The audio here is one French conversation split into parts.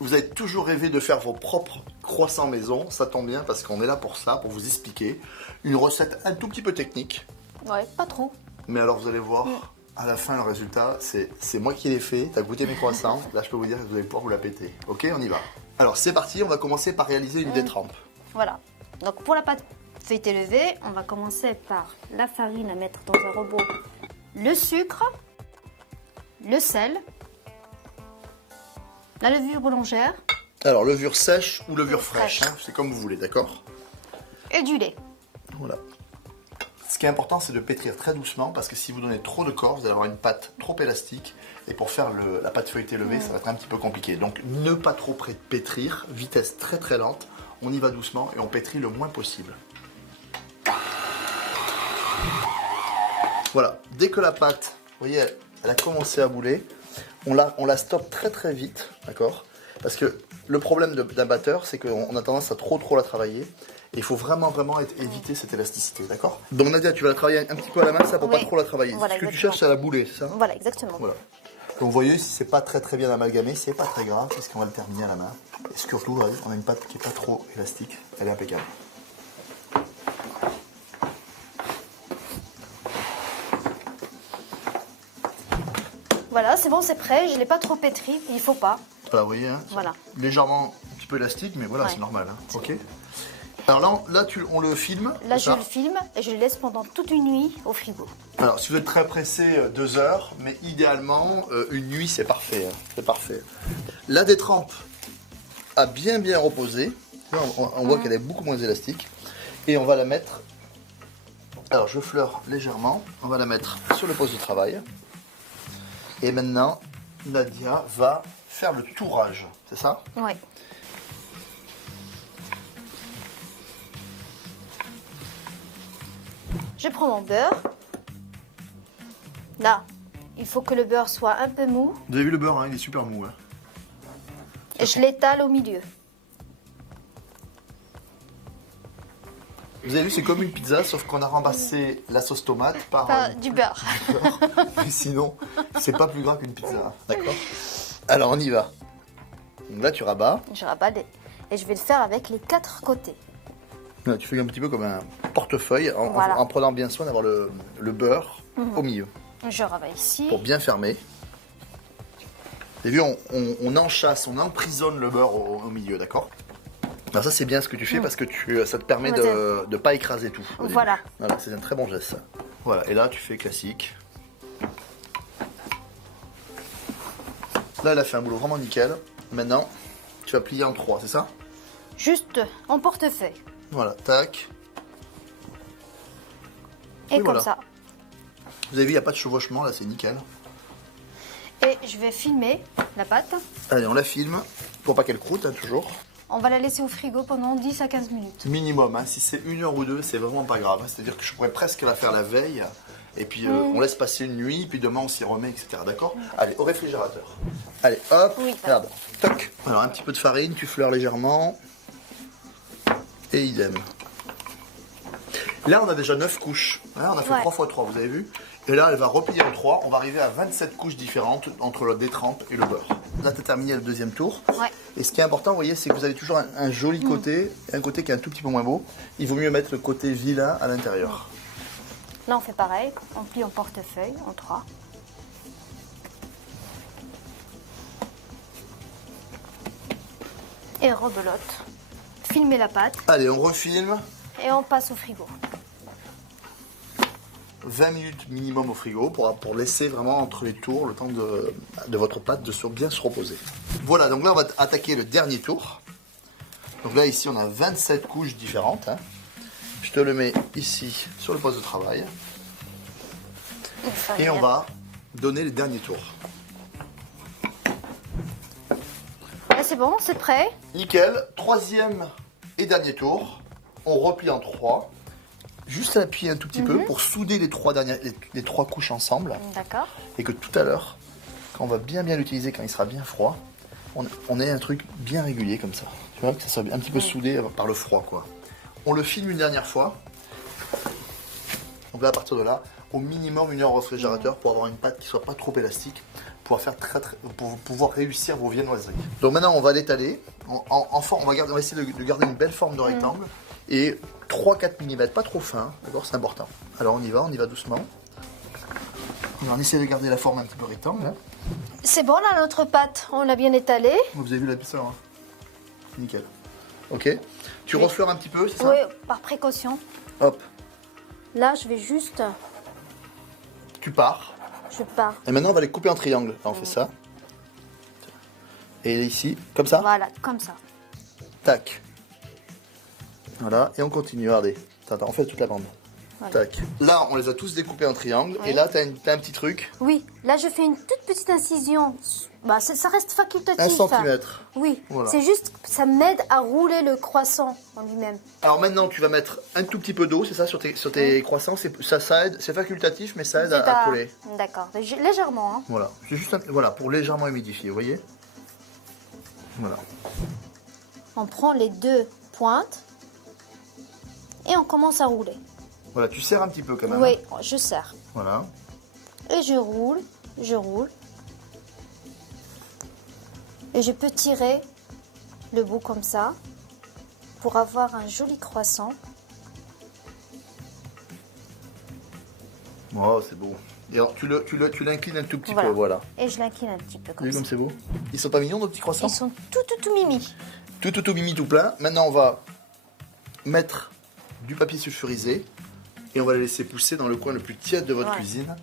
Vous avez toujours rêvé de faire vos propres croissants maison, ça tombe bien parce qu'on est là pour ça, pour vous expliquer une recette un tout petit peu technique. Ouais, pas trop. Mais alors vous allez voir, à la fin le résultat, c'est moi qui l'ai fait, t'as goûté mes croissants, là je peux vous dire que vous allez pouvoir vous la péter. Ok, on y va. Alors c'est parti, on va commencer par réaliser une détrempe. Voilà. Donc pour la pâte feuilletée levée, on va commencer par la farine à mettre dans un robot, le sucre, le sel, la levure boulangère. Alors levure sèche ou levure fraîche, hein, c'est comme vous voulez, d'accord? Et du lait. Voilà. Ce qui est important, c'est de pétrir très doucement parce que si vous donnez trop de corps, vous allez avoir une pâte trop élastique et pour faire la pâte feuilletée levée, ça va être un petit peu compliqué. Donc ne pas trop pétrir, vitesse très très lente, on y va doucement et on pétrit le moins possible. Voilà, dès que la pâte, vous voyez, elle a commencé à bouler, on la stoppe très très vite, d'accord? Parce que le problème d'un batteur, c'est qu'on a tendance à trop la travailler. Et il faut vraiment éviter cette élasticité, d'accord? Donc Nadia, tu vas la travailler un petit peu à la main, ça pour pas trop la travailler. Voilà, ce que tu cherches, c'est à la bouler, c'est ça? Voilà, exactement. Voilà. Donc vous voyez, si c'est pas très bien amalgamé, c'est pas très grave, parce qu'on va le terminer à la main. Et surtout, on a une pâte qui est pas trop élastique, elle est impeccable. Voilà, c'est bon, c'est prêt. Je l'ai pas trop pétri, il faut pas. Voilà, vous voyez, hein, voilà. Légèrement un petit peu élastique, mais voilà, c'est normal. Hein. Ok. Alors là on le filme. Là, je le filme et je le laisse pendant toute une nuit au frigo. Alors, si vous êtes très pressé, 2 heures, mais idéalement, une nuit, c'est parfait. Hein, c'est parfait. La détrempe a bien reposé. Là, on voit qu'elle est beaucoup moins élastique. Et on va la mettre... Alors, je fleure légèrement. On va la mettre sur le poste de travail. Et maintenant, Nadia va faire le tourage. C'est ça? Oui. Je prends mon beurre. Là, il faut que le beurre soit un peu mou. Vous avez vu le beurre, hein, il est super mou. Hein. Et je l'étale au milieu. Vous avez vu, c'est comme une pizza, sauf qu'on a remplacé la sauce tomate par du beurre. Mais sinon, c'est pas plus gras qu'une pizza. D'accord? Alors, on y va. Donc là, tu rabats. Je rabats et je vais le faire avec les 4 côtés. Là, tu fais un petit peu comme un portefeuille, en prenant bien soin d'avoir le beurre au milieu. Je rabats ici. Pour bien fermer. Vous avez vu, on enchâsse, on emprisonne le beurre au milieu, d'accord? Alors ça, c'est bien ce que tu fais parce que ça te permet de ne pas écraser tout. Voilà. Voilà, c'est un très bon geste, ça. Voilà, et là, tu fais classique. Là, elle a fait un boulot vraiment nickel. Maintenant, tu vas plier en 3, c'est ça? Juste en portefeuille. Voilà, tac. Et comme ça. Vous avez vu, il n'y a pas de chevauchement, là, c'est nickel. Et je vais filmer la pâte. Allez, on la filme, pour pas qu'elle croûte, hein, toujours. On va la laisser au frigo pendant 10 à 15 minutes. Minimum, hein. Si c'est 1 heure ou 2, c'est vraiment pas grave. C'est-à-dire que je pourrais presque la faire la veille. Et puis on laisse passer une nuit, puis demain on s'y remet, etc. D'accord? Allez, au réfrigérateur. Allez, hop, regarde. Toc. Alors un petit peu de farine, tu fleures légèrement. Et idem. Là, on a déjà 9 couches. Hein, on a fait 3 x 3, vous avez vu? Et là, elle va replier en 3. On va arriver à 27 couches différentes entre la détrempe et le beurre. Là, tu as terminé le deuxième tour. Ouais. Et ce qui est important, vous voyez, c'est que vous avez toujours un joli côté et un côté qui est un tout petit peu moins beau. Il vaut mieux mettre le côté vilain à l'intérieur. Là, on fait pareil. On plie en portefeuille en 3. Et rebelote. Filmer la pâte. Allez, on refilme. Et on passe au frigo. 20 minutes minimum au frigo pour laisser vraiment entre les tours le temps de votre pâte de bien se reposer. Voilà, donc là on va attaquer le dernier tour. Donc là ici on a 27 couches différentes. Hein. Je te le mets ici sur le poste de travail. Et on va donner le dernier tour. Là c'est bon, c'est prêt. Nickel, troisième et dernier tour. On replie en 3. Juste à appuyer un tout petit peu pour souder les 3 couches ensemble. D'accord. Et que tout à l'heure, quand on va bien l'utiliser, quand il sera bien froid, on ait un truc bien régulier comme ça. Tu vois, que ça soit un petit peu soudé par le froid, quoi. On le filme une dernière fois. Donc là, à partir de là, au minimum 1 heure au réfrigérateur pour avoir une pâte qui soit pas trop élastique, pour pouvoir réussir vos viennoiseries. Donc maintenant on va l'étaler. On va essayer de garder une belle forme de rectangle et 3-4 mm, pas trop fin, d'accord, c'est important. Alors on y va doucement. On va essayer de garder la forme un petit peu rectangle. Hein. C'est bon là notre pâte, on l'a bien étalée. Vous avez vu la pizza, hein. Nickel. Ok. Tu refleures un petit peu, c'est ça? Oui, par précaution. Hop. Là je vais juste... Tu pars. Je pars. Et maintenant on va les couper en triangle. Là, on fait ça. Et ici, comme ça? Voilà, comme ça. Tac. Voilà, et on continue, regardez. Attends, on fait toute la bande. Voilà. Tac. Là, on les a tous découpés en triangle. Oui. Et là, t'as un petit truc. Oui, là, je fais une toute petite incision. Bah, ça reste facultatif. 1 centimètre. Oui, voilà. C'est juste, ça m'aide à rouler le croissant en lui-même. Alors maintenant, tu vas mettre un tout petit peu d'eau, c'est ça, sur tes croissants. Ça aide, c'est facultatif, mais ça aide à coller. D'accord, légèrement. Hein. Voilà, c'est juste voilà, pour légèrement humidifier, vous voyez. Voilà. On prend les 2 pointes et on commence à rouler. Voilà, tu serres un petit peu quand même. Oui, je serre. Voilà. Et je roule. Et je peux tirer le bout comme ça pour avoir un joli croissant. Oh, c'est beau. Et alors, tu l'inclines un tout petit peu, voilà. Et je l'incline un petit peu comme ça. Comme c'est beau. Ils sont pas mignons nos petits croissants? Ils sont tout mimi. Tout mimi, tout plein. Maintenant, on va mettre du papier sulfurisé et on va les laisser pousser dans le coin le plus tiède de votre cuisine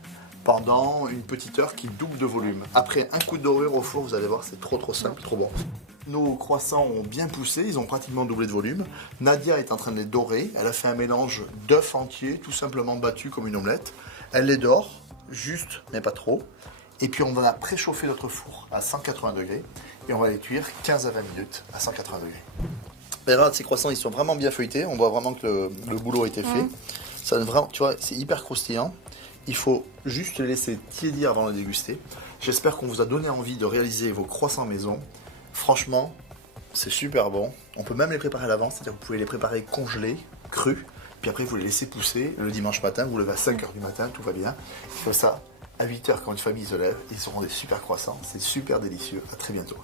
pendant une petite heure qui double de volume. Après un coup de dorure au four, vous allez voir, c'est trop simple, trop bon. Nos croissants ont bien poussé, ils ont pratiquement doublé de volume. Nadia est en train de les dorer. Elle a fait un mélange d'œufs entiers, tout simplement battu comme une omelette. Elle les dore, juste, mais pas trop. Et puis on va préchauffer notre four à 180 degrés et on va les cuire 15 à 20 minutes à 180 degrés. Et regarde, ces croissants, ils sont vraiment bien feuilletés. On voit vraiment que le boulot a été fait. Ça donne vraiment, tu vois, c'est hyper croustillant. Il faut juste les laisser tiédir avant de les déguster. J'espère qu'on vous a donné envie de réaliser vos croissants maison. Franchement, c'est super bon. On peut même les préparer à l'avance, c'est-à-dire que vous pouvez les préparer congelés, crus. Puis après, vous les laissez pousser le dimanche matin. Vous levez à 5h du matin, tout va bien. Il faut ça à 8h quand une famille se lève. Ils seront des super croissants. C'est super délicieux. À très bientôt.